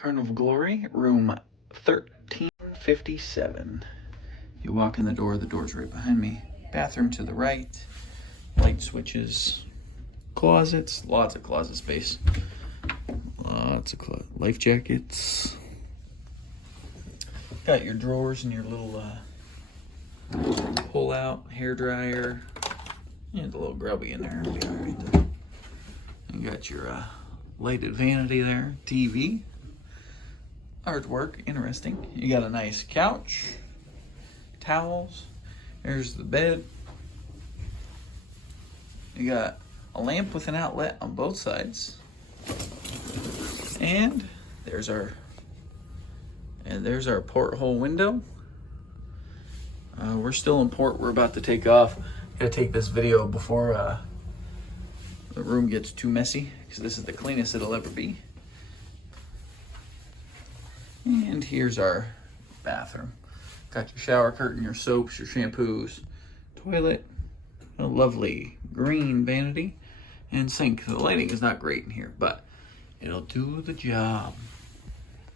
Carnival Glory, room 1357. You walk in the door's right behind me. Bathroom to the right, light switches, closets, lots of closet space. Lots of life jackets. Got your drawers and your little pull out hair dryer. Yeah, it's a little grubby in there. It'll be all right though. You got your lighted vanity there, TV. Artwork, interesting. You got a nice couch, towels. There's the bed. You got a lamp with an outlet on both sides. And there's our porthole window. We're still in port. We're about to take off. Gotta take this video before the room gets too messy, because this is the cleanest it'll ever be. And here's our bathroom. Got your shower curtain, your soaps, your shampoos, toilet, a lovely green vanity, and sink. The lighting is not great in here, but it'll do the job.